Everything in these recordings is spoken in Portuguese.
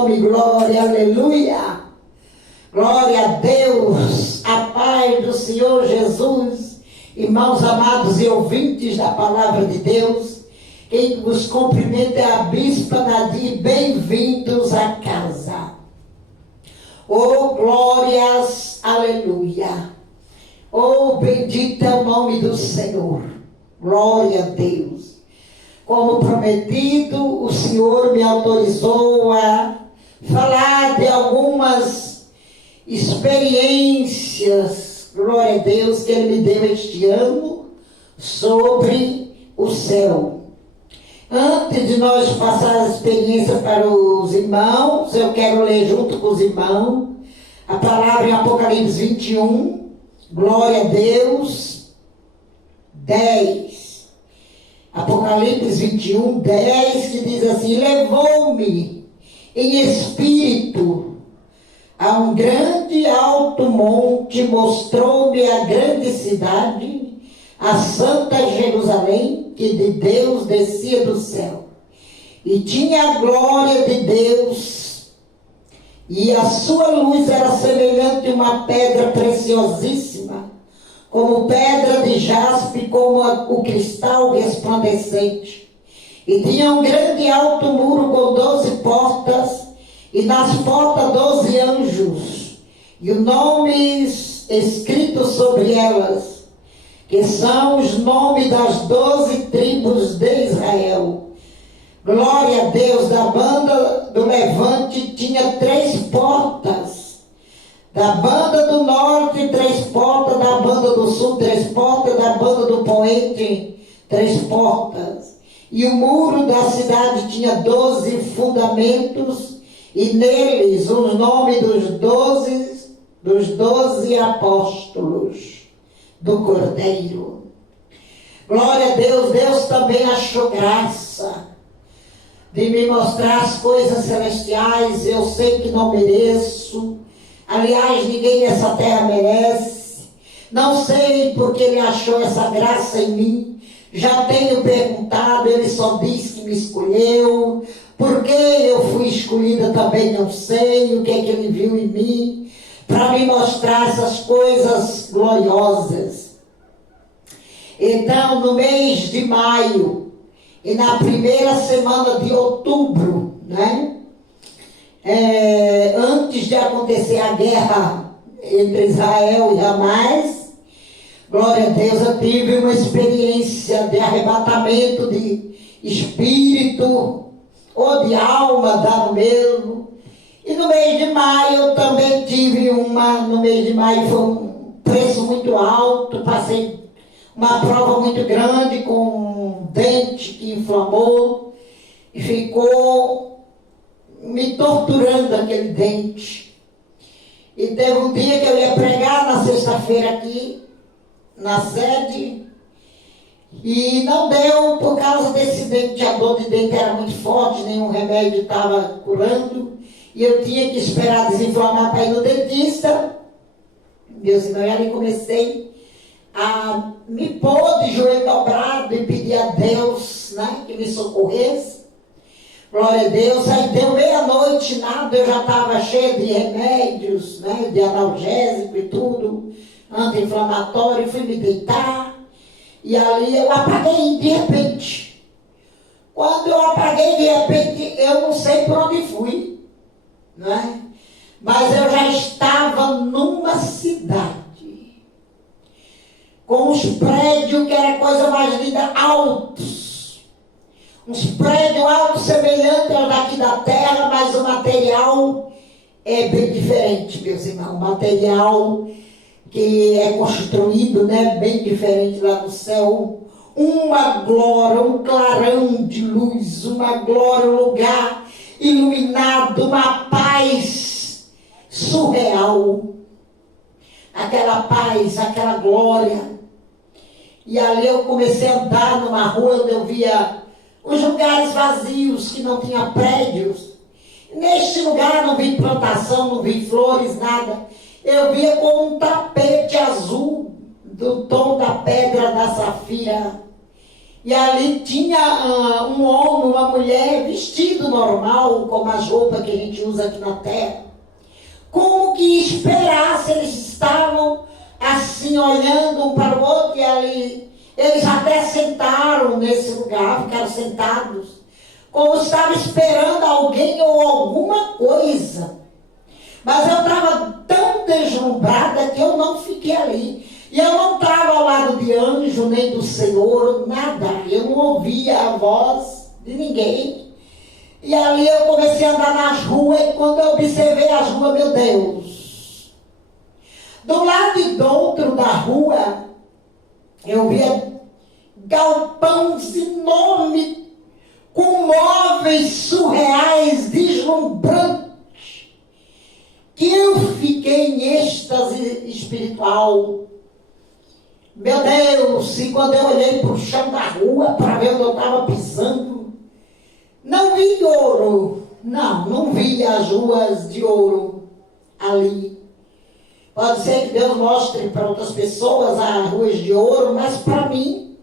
nome, glória, aleluia. Glória a Deus, a paz do Senhor Jesus, irmãos amados e ouvintes da palavra de Deus. Quem vos cumprimenta é a Bispa Nadir, bem-vindos à casa. Oh, glórias, aleluia. Oh, bendito é o nome do Senhor. Glória a Deus. Como prometido, o Senhor me autorizou a falar de algumas experiências, glória a Deus, que Ele me deu este ano sobre o céu. Antes de nós passar a experiência para os irmãos, eu quero ler junto com os irmãos a palavra em Apocalipse 21, glória a Deus, 10. Apocalipse 21, 10, que diz assim: levou-me em espírito a um grande alto monte, mostrou-me a grande cidade, a santa Jerusalém, que de Deus descia do céu, e tinha a glória de Deus, e a sua luz era semelhante a uma pedra preciosíssima, como pedra de jaspe, como o cristal resplandecente. E tinha um grande alto muro com 12 portas, e nas portas 12 anjos, e os nomes escritos sobre elas, que são os nomes das 12 tribos de Israel. Glória a Deus. Da banda do levante tinha 3 portas, da banda do norte 3 portas, da banda do sul 3 portas, da banda do poente 3 portas. E o muro da cidade tinha 12 fundamentos, e neles os nomes dos 12 apóstolos do Cordeiro. Glória a Deus. Deus também achou graça de me mostrar as coisas celestiais. Eu sei que não mereço. Aliás, ninguém nessa terra merece. Não sei porque Ele achou essa graça em mim. Já tenho perguntado, Ele só disse que me escolheu. Por que eu fui escolhida também não sei. O que é que Ele viu em mim para me mostrar essas coisas gloriosas. Então, no mês de maio e na primeira semana de outubro, né? Antes de acontecer a guerra entre Israel e Hamas, glória a Deus, eu tive uma experiência de arrebatamento de espírito ou de alma, dá no mesmo. E no mês de maio eu também tive no mês de maio foi um preço muito alto, passei uma prova muito grande com um dente que inflamou e ficou me torturando aquele dente. E teve um dia que eu ia pregar na sexta-feira aqui, na sede, e não deu por causa desse dente. A dor de dente era muito forte, nenhum remédio estava curando, e eu tinha que esperar desinflamar para ir no dentista. Meus irmãos, e ali comecei a me pôr de joelho dobrado e pedir a Deus, né, que me socorresse. Glória a Deus. Aí deu meia-noite, nada, eu já estava cheia de remédios, né, de analgésico e tudo, anti-inflamatório, fui me deitar, e ali eu apaguei de repente. Quando eu apaguei de repente, eu não sei por onde fui, né? Mas eu já estava numa cidade, com uns prédios que era coisa mais linda, altos. Uns prédios altos semelhantes aos daqui da terra, mas o material é bem diferente, meus irmãos. O material que é construído, né, bem diferente lá no céu. Uma glória, um clarão de luz, uma glória, um lugar iluminado, uma paz surreal. Aquela paz, aquela glória. E ali eu comecei a andar numa rua onde eu via os lugares vazios, que não tinha prédios. Neste lugar não vi plantação, não vi flores, nada. Eu via com um tapete azul, do tom da pedra da safira. E ali tinha um homem, uma mulher, vestido normal, como as roupas que a gente usa aqui na terra. Como que esperasse, eles estavam assim, olhando um para o outro, e ali, eles até sentaram nesse lugar, ficaram sentados, como estavam esperando alguém ou alguma coisa. Mas eu estava tão deslumbrada que eu não fiquei ali. E eu não estava ao lado de anjo, nem do Senhor, nada. Eu não ouvia a voz de ninguém. E ali eu comecei a andar nas ruas, e quando eu observei as ruas, meu Deus. Do lado e do outro da rua, eu via galpões enormes, com móveis surreais, deslumbrantes, que eu fiquei em êxtase espiritual. Meu Deus, e quando eu olhei para o chão da rua para ver onde eu estava pisando, não vi ouro, não vi as ruas de ouro ali. Pode ser que Deus mostre para outras pessoas as ruas de ouro, mas para mim,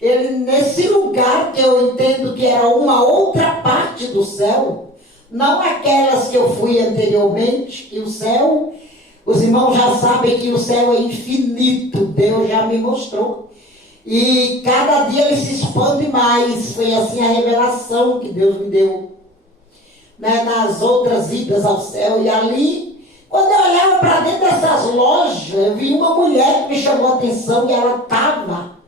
nesse lugar que eu entendo que era uma outra parte do céu, não aquelas que eu fui anteriormente, que o céu, os irmãos já sabem que o céu é infinito, Deus já me mostrou. E cada dia ele se expande mais, foi assim a revelação que Deus me deu, né, nas outras idas ao céu. E ali, quando eu olhava para dentro dessas lojas, eu vi uma mulher que me chamou a atenção, e ela estava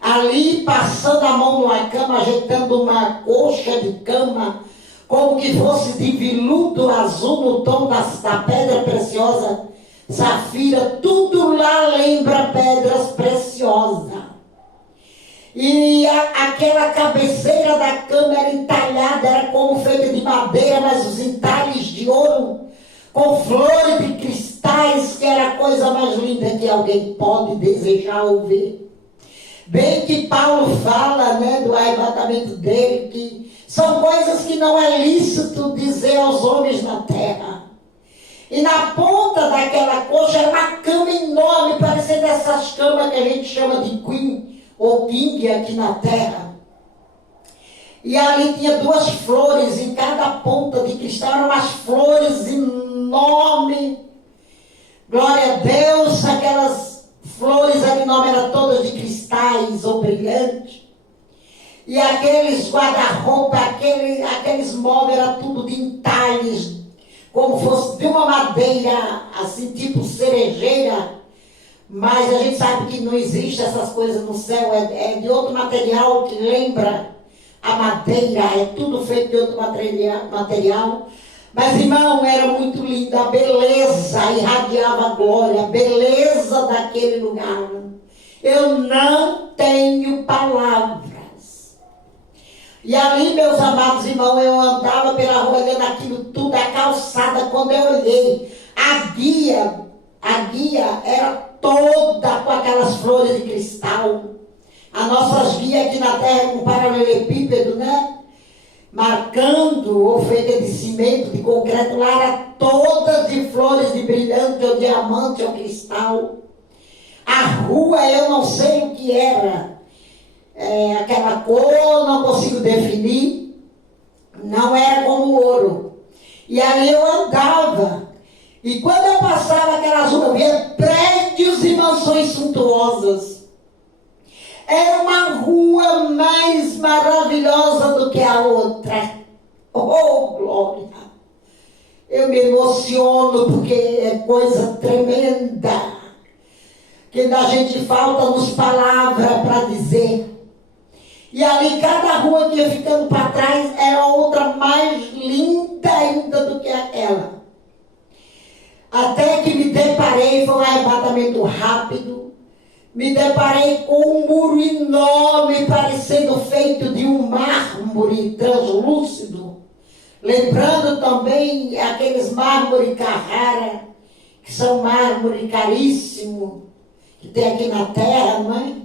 ali passando a mão numa cama, ajeitando uma coxa de cama, como que fosse de veludo azul no tom da pedra preciosa, safira, tudo lá lembra pedras preciosas. E aquela cabeceira da cama era entalhada, era como feita de madeira, mas os entalhes de ouro, com flores de cristais, que era a coisa mais linda que alguém pode desejar ou ver. Bem que Paulo fala, né, do arrebatamento dele, que são coisas que não é lícito dizer aos homens na terra. E na ponta daquela coxa era uma cama enorme, parecendo essas camas que a gente chama de queen ou king aqui na terra. E ali tinha duas flores em cada ponta de cristal, eram umas flores enormes. Glória a Deus, aquelas flores ali enormes eram todas de cristais ou brilhantes. E aqueles guarda-roupa, aqueles móveis, era tudo de entalhes, como fosse de uma madeira, assim, tipo cerejeira. Mas a gente sabe que não existe essas coisas no céu, é de outro material que lembra a madeira, é tudo feito de outro material. Mas, irmão, era muito lindo, a beleza irradiava a glória, a beleza daquele lugar. Eu não tenho palavras. E ali, meus amados irmãos, eu andava pela rua olhando aquilo tudo, a calçada, quando eu olhei, a guia era toda com aquelas flores de cristal. As nossas guias aqui na terra com paralelepípedo, né? Marcando, ou feita de cimento, de concreto, lá era toda de flores de brilhante, ou diamante, ou cristal. A rua, eu não sei o que era. Aquela cor, não consigo definir. Não era como ouro. E ali eu andava. E quando eu passava aquelas ruas, eu via prédios e mansões suntuosas. Era uma rua mais maravilhosa do que a outra. Oh, glória! Eu me emociono porque é coisa tremenda. Que a gente falta-nos palavras para dizer. E ali cada rua que ia ficando para trás era outra mais linda ainda do que aquela. Até que me deparei, foi um arrebatamento rápido, me deparei com um muro enorme, parecendo feito de um mármore translúcido, lembrando também aqueles mármore Carrara, que são mármore caríssimo, que tem aqui na terra, não é?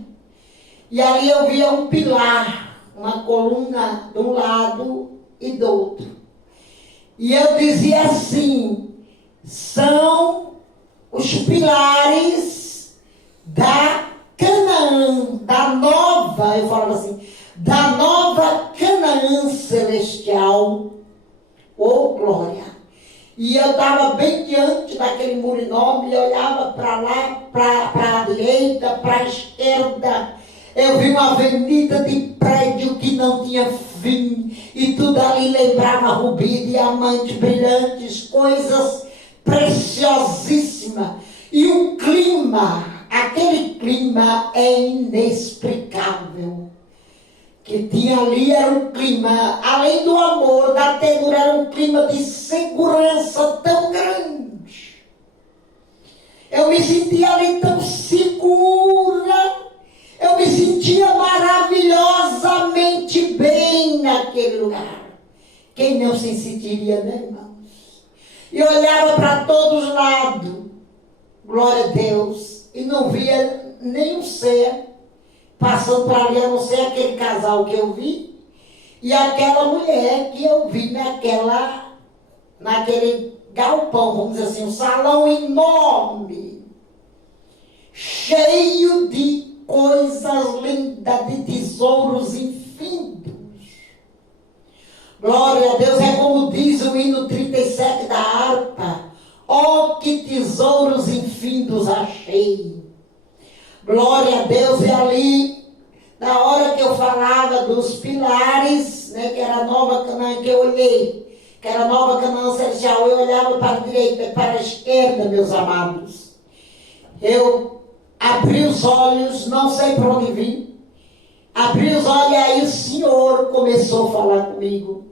E ali eu via um pilar, uma coluna de um lado e do outro. E eu dizia assim, são os pilares da Canaã, da nova, eu falava assim, glória. E eu estava bem diante daquele muro enorme, e olhava para lá, para a direita, para a esquerda. Eu vi uma avenida de prédio que não tinha fim, e tudo ali lembrava rubi, diamante, brilhantes, coisas preciosíssimas. E o clima, aquele clima é inexplicável. Que tinha ali era um clima, além do amor, da ternura, era um clima de segurança tão grande. Eu me sentia ali tão segura, eu me sentia maravilhosamente bem naquele lugar. Quem não se sentiria, né, irmãos? E olhava para todos os lados, glória a Deus, e não via nenhum ser passando por ali, a não ser aquele casal que eu vi, e aquela mulher que eu vi naquele galpão, vamos dizer assim, um salão enorme, cheio de coisas lindas, de tesouros infindos. Glória a Deus, é como diz o hino 37 da harpa: ó, que tesouros infindos achei. Glória a Deus. E ali, na hora que eu falava dos pilares, né, que era a Nova Canaã, que eu olhei, que era a Nova Canaã Celestial, eu olhava para a direita e para a esquerda, meus amados. Eu abri os olhos, não sei para onde vim, abri os olhos e aí o Senhor começou a falar comigo.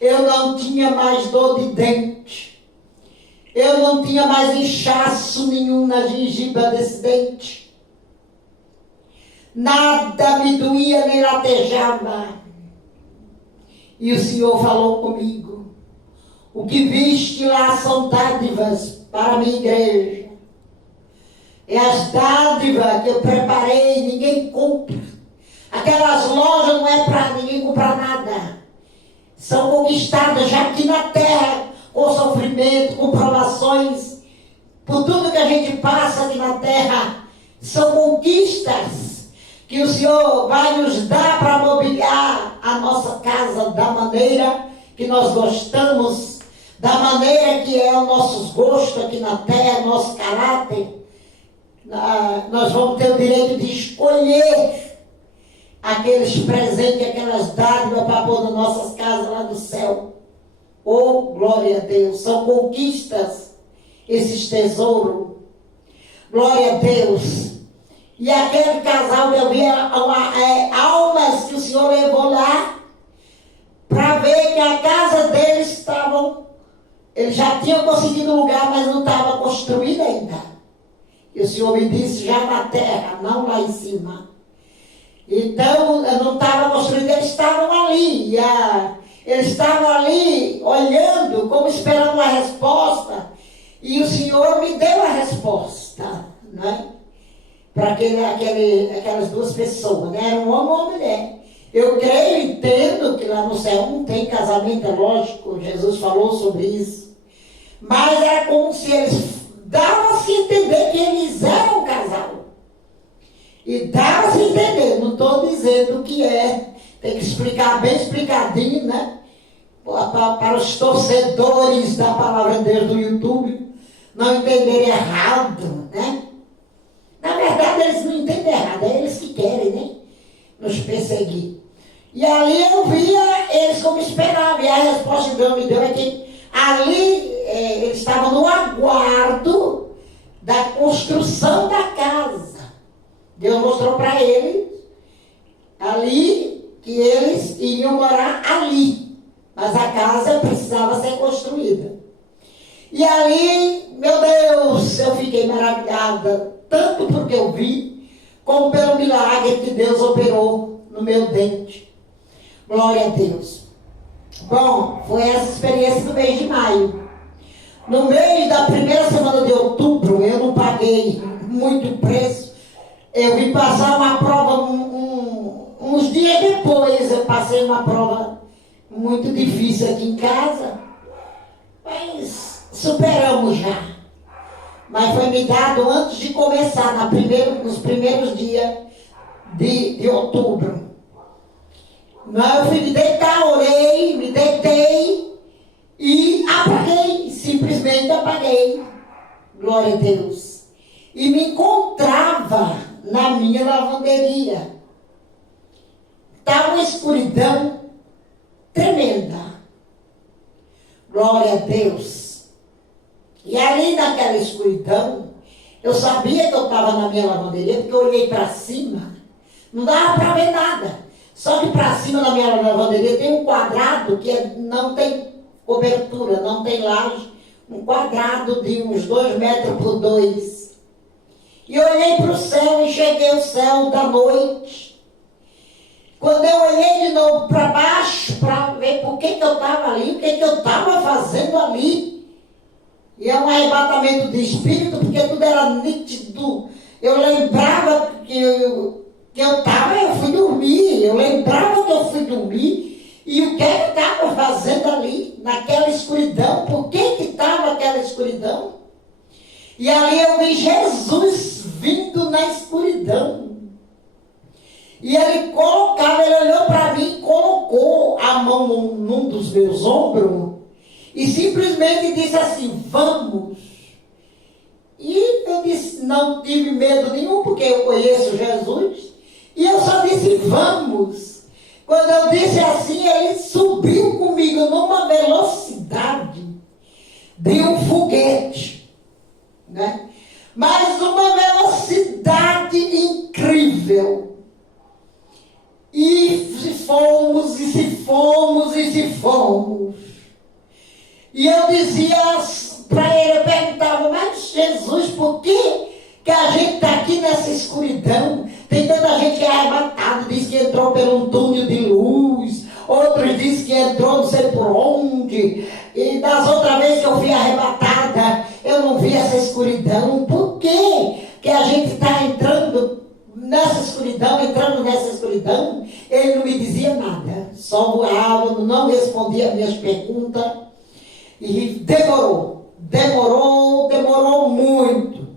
Eu não tinha mais dor de dente, eu não tinha mais inchaço nenhum na gengiva desse dente. Nada me doía nem latejava. E o Senhor falou comigo: o que viste lá são dádivas para a minha igreja. É as dádivas que eu preparei, ninguém compra. Aquelas lojas não é para ninguém comprar nada. São conquistadas já aqui na terra, com sofrimento, com provações, por tudo que a gente passa aqui na terra. São conquistas que o Senhor vai nos dar para mobiliar a nossa casa da maneira que nós gostamos, da maneira que é o nosso gosto aqui na terra, nosso caráter. Nós vamos ter o direito de escolher aqueles presentes, aquelas dádivas para pôr nas nossas casas lá do céu. Oh, glória a Deus, são conquistas, esses tesouros. Glória a Deus. E aquele casal que eu vi, almas que o Senhor levou lá, para ver que a casa deles estavam, eles já tinham conseguido um lugar, mas não estava construída ainda. E o Senhor me disse, já na terra, não lá em cima. Então, não estava construída, eles estavam ali. Eles estavam ali, olhando, como esperando uma resposta. E o Senhor me deu a resposta, né? Para aquelas duas pessoas, né? Era um homem ou uma mulher. Eu creio e entendo que lá no céu não tem casamento, é lógico, Jesus falou sobre isso. Mas era como se eles davam-se a entender que eles eram um casal. E dava-se a entender, não estou dizendo o que é, tem que explicar bem explicadinho, né? Para os torcedores da Palavra de Deus do YouTube não entenderem errado, né? Na verdade, eles não entendem errado, é eles que querem, né? Nos perseguir. E ali eu via eles como esperavam. E a resposta que Deus me deu é que ali eles estavam no aguardo da construção da casa. Deus mostrou para eles ali que eles iriam morar ali. Mas a casa precisava ser construída. E ali, meu Deus, eu fiquei maravilhada. Tanto porque eu vi, como pelo milagre que Deus operou no meu dente. Glória a Deus. Bom, foi essa experiência do mês de maio. No mês da primeira semana de outubro, eu não paguei muito preço. Eu vim passar uma prova uns dias depois. Eu passei uma prova muito difícil aqui em casa. Mas superamos já. Mas foi me dado antes de começar, nos primeiros dias de outubro. Eu fui me deitar, orei, me deitei, e Apaguei, simplesmente apaguei. Glória a Deus. E me encontrava na minha lavanderia. Estava uma escuridão tremenda. Glória a Deus. E ali naquela escuridão, eu sabia que eu estava na minha lavanderia, porque eu olhei para cima, não dava para ver nada. Só que para cima da minha lavanderia tem um quadrado que não tem cobertura, não tem laje, um quadrado de uns 2 metros por 2. E eu olhei para o céu, enxerguei o céu da noite. Quando eu olhei de novo para baixo, para ver por que eu estava ali, o que eu estava fazendo ali. E é um arrebatamento de espírito, porque tudo era nítido. Eu lembrava que eu fui dormir. Eu lembrava que eu fui dormir. E o que eu estava fazendo ali, naquela escuridão? Por que estava aquela escuridão? E ali eu vi Jesus vindo na escuridão. E ele olhou para mim, colocou a mão num dos meus ombros e simplesmente disse assim, vamos. E eu disse, não tive medo nenhum, porque eu conheço Jesus. E eu só disse, vamos. Quando eu disse assim, ele subiu comigo numa velocidade de um foguete, né? Mas uma velocidade incrível. E se fomos, e se fomos, e se fomos. E eu dizia para ele, eu perguntava, mas Jesus, por que a gente está aqui nessa escuridão? Tem tanta gente que é arrebatada, diz que entrou por um túnel de luz, outros dizem que entrou não sei por onde, e das outras vezes que eu fui arrebatada, eu não vi essa escuridão. Por que a gente está entrando nessa escuridão? Ele não me dizia nada, só voava, não respondia as minhas perguntas, e demorou muito,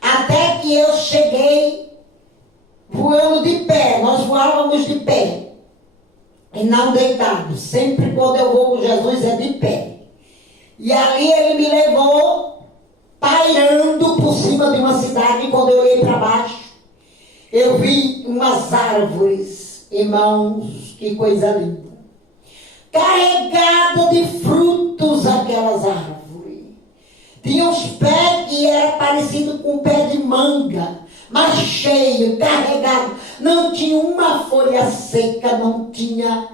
até que eu cheguei voando de pé. Nós voávamos de pé e não deitados. Sempre quando eu vou com Jesus é de pé. E ali ele me levou pairando por cima de uma cidade. E quando eu olhei para baixo, eu vi umas árvores, irmãos, que coisa linda, carregada de frutos aquelas árvores. Tinha uns pés que era parecido com um pé de manga, mas cheio, carregado. Não tinha uma folha seca, não tinha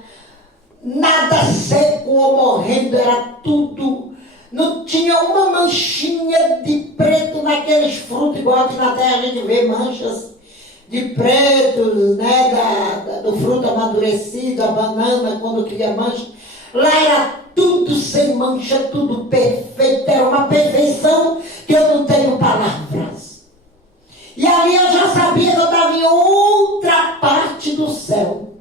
nada seco ou morrendo, era tudo. Não tinha uma manchinha de preto naqueles frutos, igual aqui na terra a gente vê manchas de pretos, né, do fruto amadurecido, a banana, quando cria mancha. Lá era tudo sem mancha, tudo perfeito, era uma perfeição que eu não tenho palavras. E ali eu já sabia que eu estava em outra parte do céu.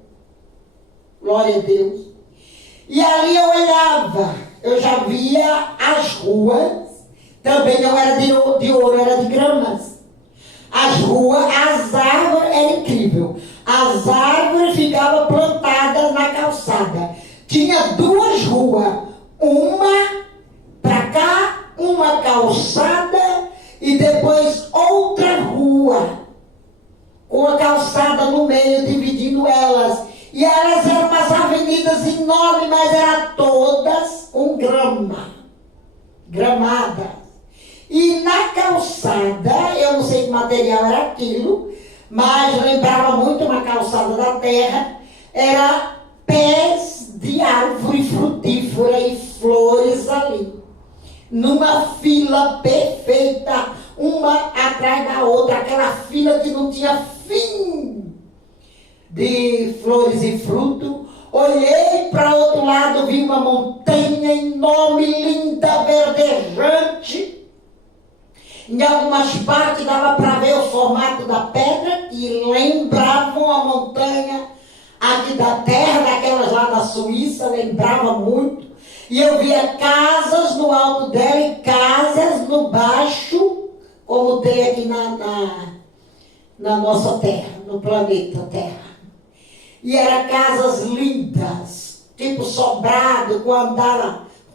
Glória a Deus. E ali eu olhava, eu já via as ruas, também não era de ouro, era de gramas. As ruas, as árvores, era incrível. As árvores ficavam plantadas na calçada. Tinha 2 ruas, uma para cá, uma calçada e depois outra rua, com a calçada no meio, dividindo elas. E elas eram umas avenidas enormes, mas eram todas com gramadas. E na calçada, eu não sei que material era aquilo, mas lembrava muito uma calçada da terra, era pés de árvore frutífera e flores ali, numa fila perfeita, uma atrás da outra, aquela fila que não tinha fim de flores e fruto. Olhei para outro lado, vi uma montanha enorme, linda, verdejante. Em algumas partes dava para ver o formato da pedra, que lembravam a montanha aqui da terra, daquelas lá da Suíça, lembrava muito. E eu via casas no alto dela e casas no baixo, como tem aqui na nossa terra, no planeta Terra. E eram casas lindas, tipo sobrado, com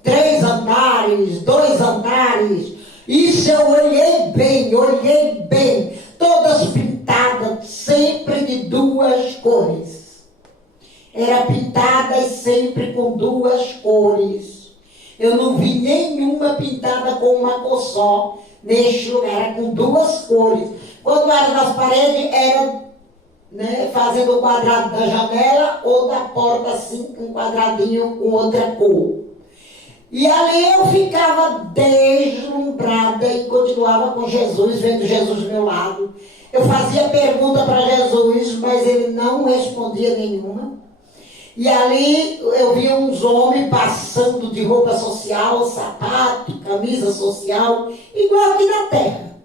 3 andares, 2 andares. Isso eu olhei bem. Todas pintadas, sempre de 2 cores. Era pintadas sempre com 2 cores. Eu não vi nenhuma pintada com uma cor só. Neste lugar, era com 2 cores. Quando era nas paredes, era, né, fazendo o quadrado da janela ou da porta assim, um quadradinho com outra cor. E ali eu ficava deslumbrada e continuava com Jesus, vendo Jesus do meu lado. Eu fazia pergunta para Jesus, mas ele não respondia nenhuma. E ali eu via uns homens passando de roupa social, sapato, camisa social, igual aqui na terra.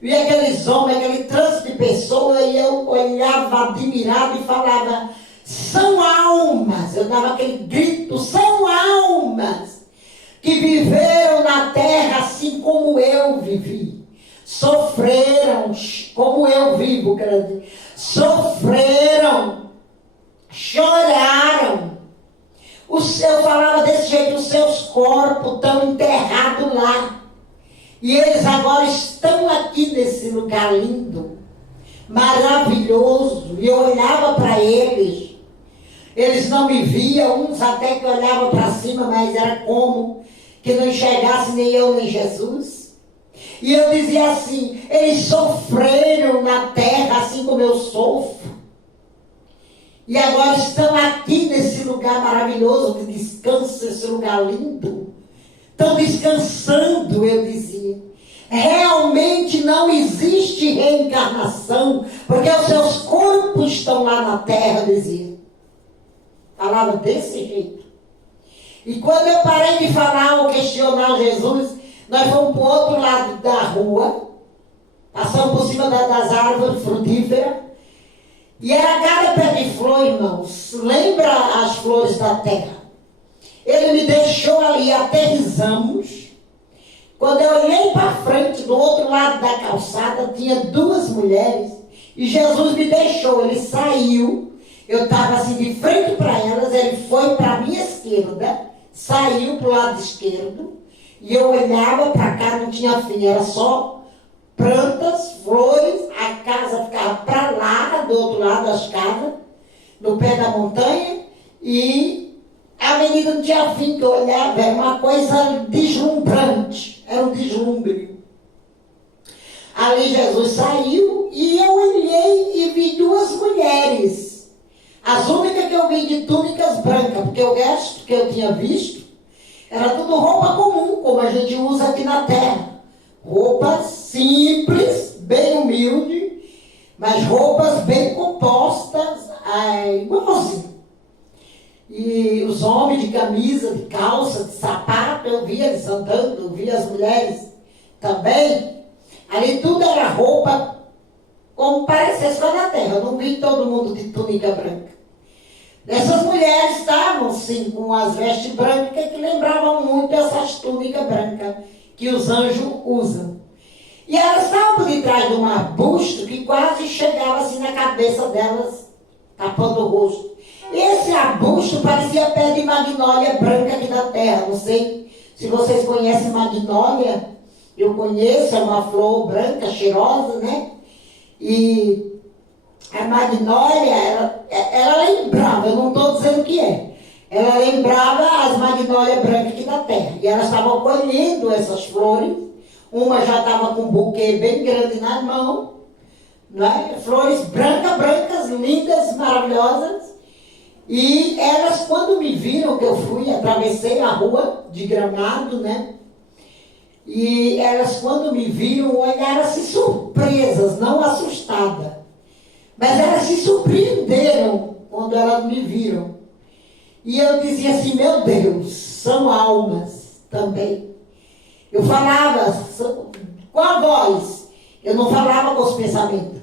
Vi aqueles homens, aquele trânsito de pessoas, e eu olhava admirado e falava, são almas. Eu dava aquele grito, são almas que viveram na terra assim como eu vivi. Sofreram como eu vivo, quero dizer. Sofreram, choraram. Eu falava desse jeito, os seus corpos estão enterrados lá. E eles agora estão aqui nesse lugar lindo, maravilhoso. E eu olhava para eles. Eles não me viam, uns até que olhavam para cima, mas era como que não enxergasse nem eu nem Jesus. E eu dizia assim, eles sofreram na terra assim como eu sofro. E agora estão aqui nesse lugar maravilhoso de descanso, esse lugar lindo. Estão descansando, eu dizia. Realmente não existe reencarnação, porque os seus corpos estão lá na terra, eu dizia. Falava desse jeito. E quando eu parei de falar ou questionar Jesus, nós fomos para o outro lado da rua, passamos por cima das árvores frutíferas, e era cada pé de flor, irmãos. Lembra as flores da terra? Ele me deixou ali, aterrissamos. Quando eu olhei para frente, do outro lado da calçada, tinha 2 mulheres. E Jesus me deixou, ele saiu. Eu estava assim de frente para elas, ele foi para a minha esquerda, saiu para o lado esquerdo. E eu olhava para cá, não tinha fim, era só plantas, flores, a casa ficava para lá, do outro lado das casas, no pé da montanha, e a avenida não tinha fim, que eu olhava, era uma coisa deslumbrante, era um deslumbre. Ali Jesus saiu e eu olhei e vi 2 mulheres, as únicas que eu vi de túnicas brancas, porque o resto que eu tinha visto, era tudo roupa comum, como a gente usa aqui na terra. Roupas simples, bem humilde, mas roupas bem compostas, igualzinho. E os homens de camisa, de calça, de sapato, eu via eles andando, eu via as mulheres também. Ali tudo era roupa como parecesse lá na terra. Eu não vi todo mundo de túnica branca. Essas mulheres estavam, sim, com as vestes brancas que lembravam muito essas túnicas brancas que os anjos usam. E elas estavam por detrás de um arbusto que quase chegava assim na cabeça delas, tapando o rosto. E esse arbusto parecia pé de magnólia branca aqui da terra. Não sei se vocês conhecem magnólia. Eu conheço, é uma flor branca, cheirosa, né? E a magnólia, ela lembrava, eu não estou dizendo o que é. Ela lembrava as magnólias brancas aqui da terra. E elas estavam colhendo essas flores. Uma já estava com um buquê bem grande na mão. Né? Flores brancas, lindas, maravilhosas. E elas, quando me viram que eu fui, atravessei a rua de Gramado, né? E elas, quando me viram, olharam-se surpresas, não assustadas. Mas elas se surpreenderam quando elas me viram. E eu dizia assim, meu Deus, são almas também. Eu falava com a voz, eu não falava com os pensamentos.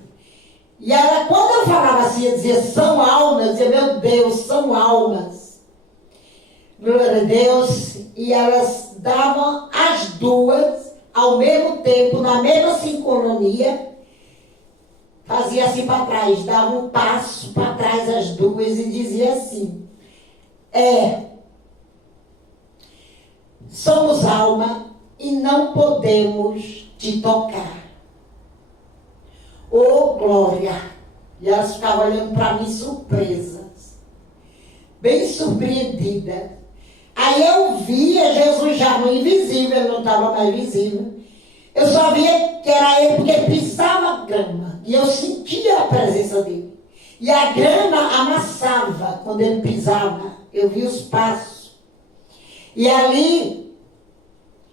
E ela, quando eu falava assim, eu dizia, são almas, eu dizia, meu Deus, são almas. Glória a Deus. E elas davam as 2 ao mesmo tempo, na mesma sincronia, fazia assim para trás, dava um passo para trás as 2 e dizia assim, somos alma e não podemos te tocar. Oh, glória! E elas ficavam olhando para mim surpresas, bem surpreendida. Aí eu via Jesus já no invisível, ele não estava mais visível. Eu só via que era ele porque ele pisava grama. E eu sentia a presença dele. E a grama amassava quando ele pisava. Eu via os passos. E ali,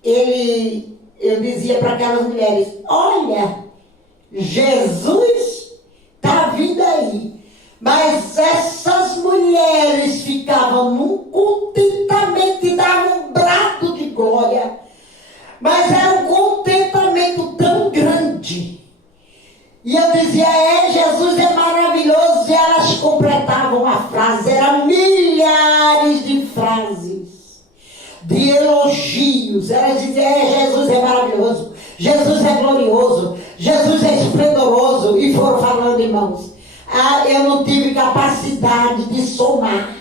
eu dizia para aquelas mulheres, olha, Jesus está vindo aí. Mas essas mulheres ficavam num contentamento e davam um brado de glória. Mas era um contentamento tão grande. E eu dizia, Jesus é maravilhoso. E elas completavam a frase. Eram milhares de frases, de elogios. Elas diziam, Jesus é maravilhoso. Jesus é glorioso. Jesus é esplendoroso. E foram falando, irmãos. Eu não tive capacidade de somar.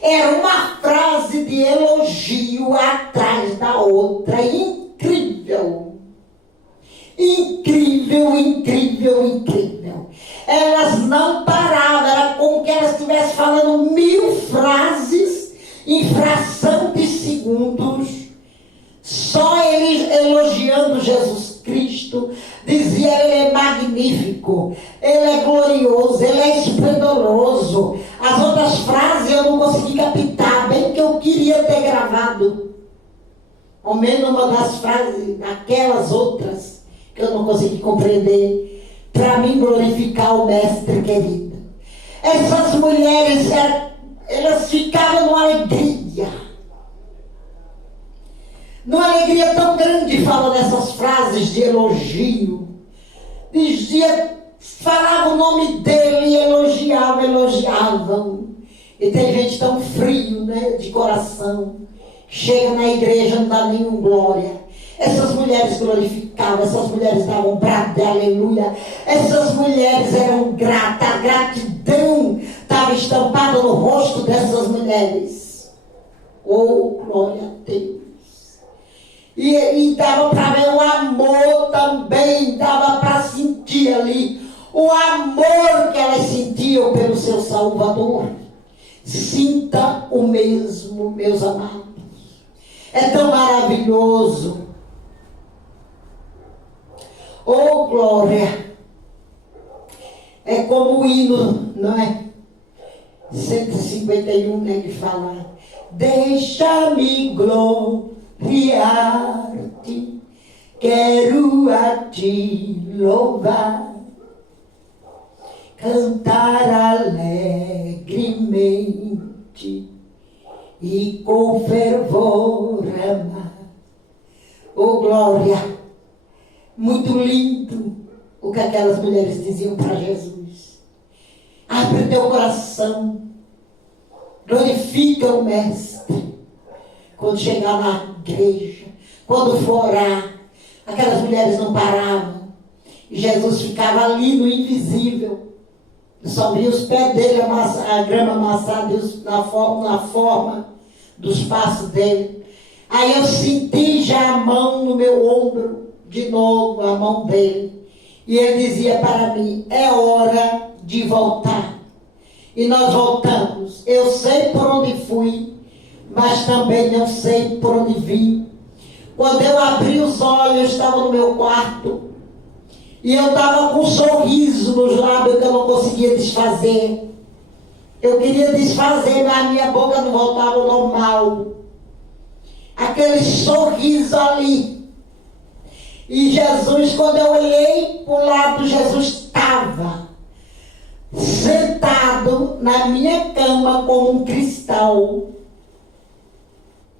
Era uma frase de elogio atrás da outra. Incrível. Incrível, incrível, incrível. Elas não paravam. Era como que elas estivessem falando 1000 frases em fração de segundos. Só eles elogiando Jesus Cristo. Dizia, ele é magnífico, ele é glorioso, ele é esplendoroso. As outras frases eu não consegui captar, bem que eu queria ter gravado. Ao menos uma das frases, aquelas outras, que eu não consegui compreender, para mim glorificar o Mestre querido. Essas mulheres, elas ficavam numa alegria. Numa alegria tão grande, falando essas frases de elogio. Dizia, falava o nome dele e elogiavam. E tem gente tão frio, né, de coração. Chega na igreja, não dá nenhum glória. Essas mulheres glorificavam, essas mulheres davam brado de aleluia. Essas mulheres eram gratas, a gratidão estava estampada no rosto dessas mulheres. Oh, glória a Deus. E dava para ver o amor também, dava para sentir ali o amor que elas sentiam pelo seu Salvador. Sinta o mesmo, meus amados. É tão maravilhoso. Oh, glória! É como o hino, não é? 151, né, que fala, deixa-me gloriar-te, quero a ti louvar, cantar alegremente e com fervor amar. Oh, glória! Muito lindo o que aquelas mulheres diziam para Jesus. Abre teu coração, glorifica o Mestre. Quando chegar na igreja, quando for orar, aquelas mulheres não paravam. E Jesus ficava ali no invisível. Eu só via os pés dele, a grama amassada na forma dos passos dele. Aí eu senti já a mão no meu ombro, de novo a mão dele. E ele dizia para mim, é hora de voltar. E nós voltamos. Eu sei por onde fui, mas também não sei por onde vim. Quando eu abri os olhos, estava no meu quarto. E eu estava com um sorriso nos lábios que eu não conseguia desfazer. Eu queria desfazer, mas a minha boca não voltava ao normal. Aquele sorriso ali. E Jesus, quando eu olhei para o lado, Jesus estava sentado na minha cama como um cristal.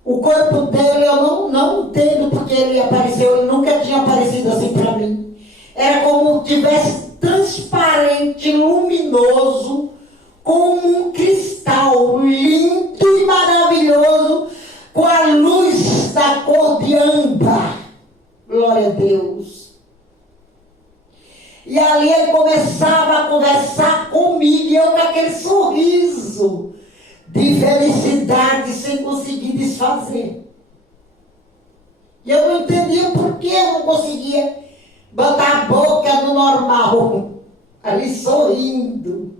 O corpo dele eu não entendo porque ele apareceu, ele nunca tinha aparecido assim para mim. Era como se tivesse transparente, luminoso, como um cristal lindo e maravilhoso, com a luz da cor de âmbar. Glória a Deus. E ali ele começava a conversar comigo, e eu com aquele sorriso de felicidade sem conseguir desfazer. ali sorrindo.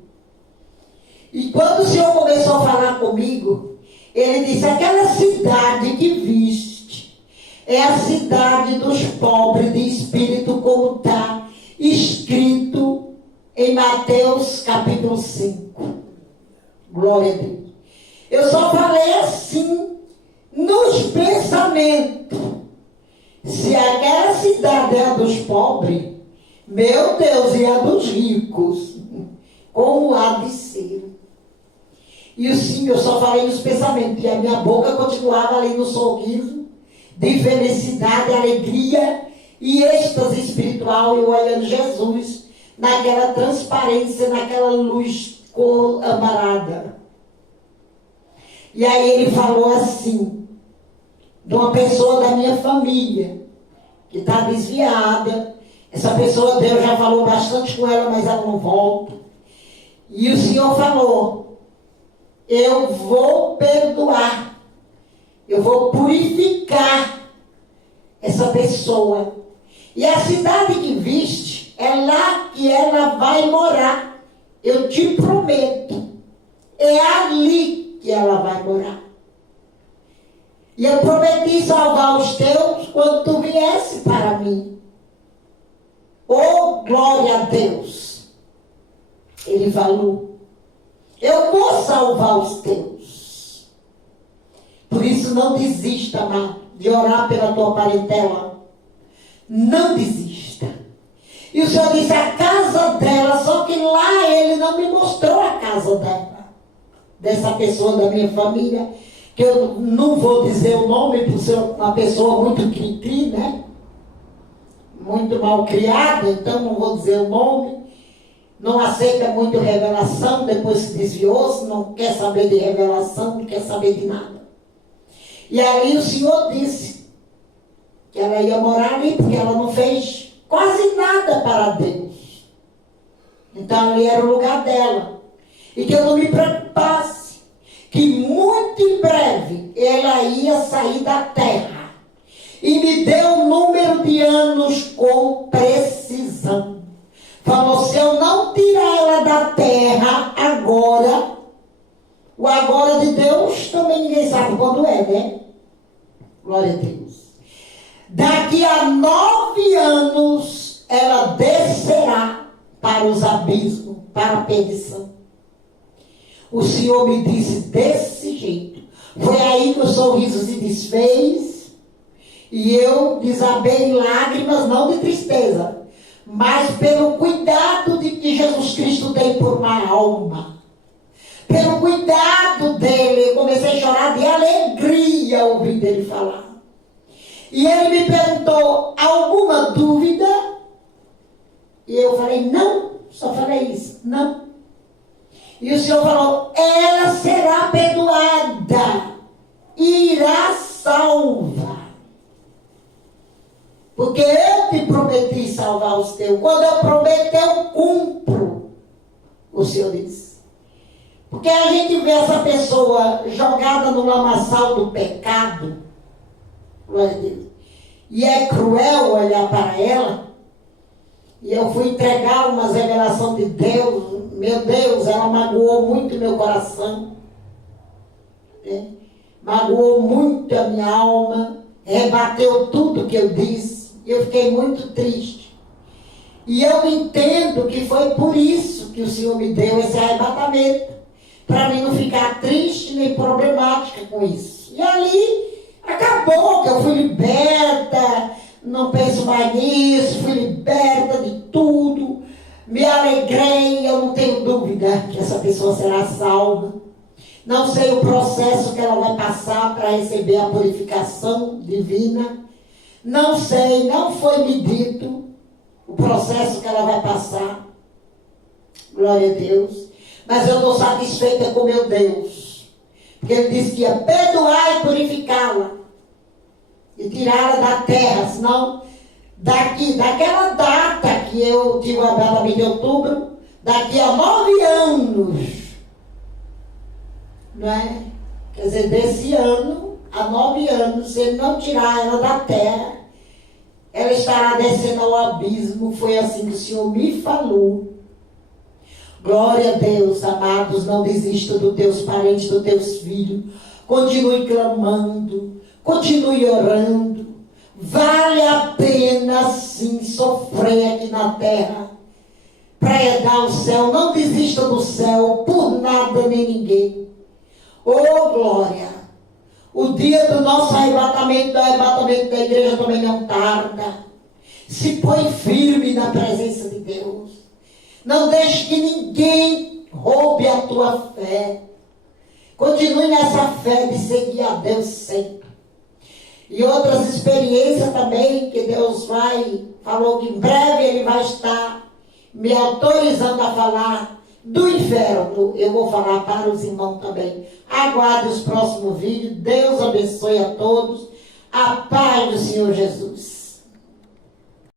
E quando o Senhor começou a falar comigo, Ele disse: aquela cidade que viste é a cidade dos pobres de espírito, como está escrito em Mateus capítulo 5. Glória a Deus. Eu só falei assim, nos pensamentos. Se aquela cidade é a dos pobres, meu Deus, e a dos ricos, como há de ser? E sim, eu só falei nos pensamentos, e a minha boca continuava ali no sorriso de felicidade, alegria e êxtase espiritual, eu olhando Jesus naquela transparência, naquela luz cor amarada. E aí ele falou assim, de uma pessoa da minha família, que está desviada. Essa pessoa, Deus já falou bastante com ela, mas ela não volta. E o Senhor falou: eu vou perdoar, eu vou purificar essa pessoa. E a cidade que viste, é lá que ela vai morar. Eu te prometo, é ali que ela vai morar. E eu prometi salvar os teus quando tu viesse para mim. Oh, glória a Deus! Ele falou: eu vou salvar os teus. Por isso não desista, amado, de orar pela tua parentela. Não desista. E o Senhor disse: a casa dela, só que lá Ele não me mostrou a casa dela. Dessa pessoa da minha família, que eu não vou dizer o nome, por ser uma pessoa muito cri-cri, né? Muito mal criada, então não vou dizer o nome. Não aceita muito revelação, depois se desviou-se, não quer saber de revelação, não quer saber de nada. E aí o Senhor disse que ela ia morar ali, porque ela não fez quase nada para Deus. Então ali era o lugar dela. E que eu não me preocupasse, que muito em breve ela ia sair da terra. E me deu um número de anos com precisão. Falou: se eu não tirar ela da terra agora, o agora de Deus também ninguém sabe quando é, né? Glória a Deus. Daqui a 9 anos ela descerá para os abismos, para a perdição. O Senhor me disse desse jeito. Foi aí que o sorriso se desfez e eu desabei em lágrimas, não de tristeza, mas pelo cuidado de que Jesus Cristo tem por uma alma. Pelo cuidado dele, eu comecei a chorar de alegria ouvindo ele falar. E ele me perguntou: alguma dúvida? E eu falei: não, só falei isso, não. E o Senhor falou: ela será perdoada, irá salva. Porque eu te prometi salvar os teus. Quando eu prometo, eu cumpro. O Senhor disse. Porque a gente vê essa pessoa jogada no lamaçal do pecado, glória a Deus, e é cruel olhar para ela. E eu fui entregar umas revelações de Deus. Meu Deus, ela magoou muito meu coração. Magoou muito a minha alma. Rebateu tudo que eu disse. Eu fiquei muito triste. E eu entendo que foi por isso que o Senhor me deu esse arrebatamento. Para mim não ficar triste nem problemática com isso. E ali acabou, que eu fui liberta. Não penso mais nisso, fui liberta de tudo, me alegrei, eu não tenho dúvida que essa pessoa será salva. Não sei o processo que ela vai passar para receber a purificação divina. Não sei, não foi me dito o processo que ela vai passar. Glória a Deus. Mas eu estou satisfeita com meu Deus. Porque Ele disse que ia perdoar e purificá-la. E tirá-la da terra, senão daquela data que eu tive a bela de outubro, daqui a 9 anos, não é? Quer dizer, desse ano a 9 anos, se ele não tirar ela da terra, ela estará descendo ao abismo. Foi assim que o Senhor me falou. Glória a Deus, amados, não desista dos teus parentes, dos teus filhos. Continue clamando, continue orando. Vale a pena sim sofrer aqui na terra para herdar o céu. Não desista do céu por nada nem ninguém. Oh glória! O dia do nosso arrebatamento, do arrebatamento da igreja também não tarda. Se põe firme na presença de Deus. Não deixe que ninguém roube a tua fé. Continue nessa fé de seguir a Deus sempre. E outras experiências também que Deus falou que em breve Ele vai estar me autorizando a falar do inferno. Eu vou falar para os irmãos também. Aguarde os próximos vídeos. Deus abençoe a todos. A paz do Senhor Jesus.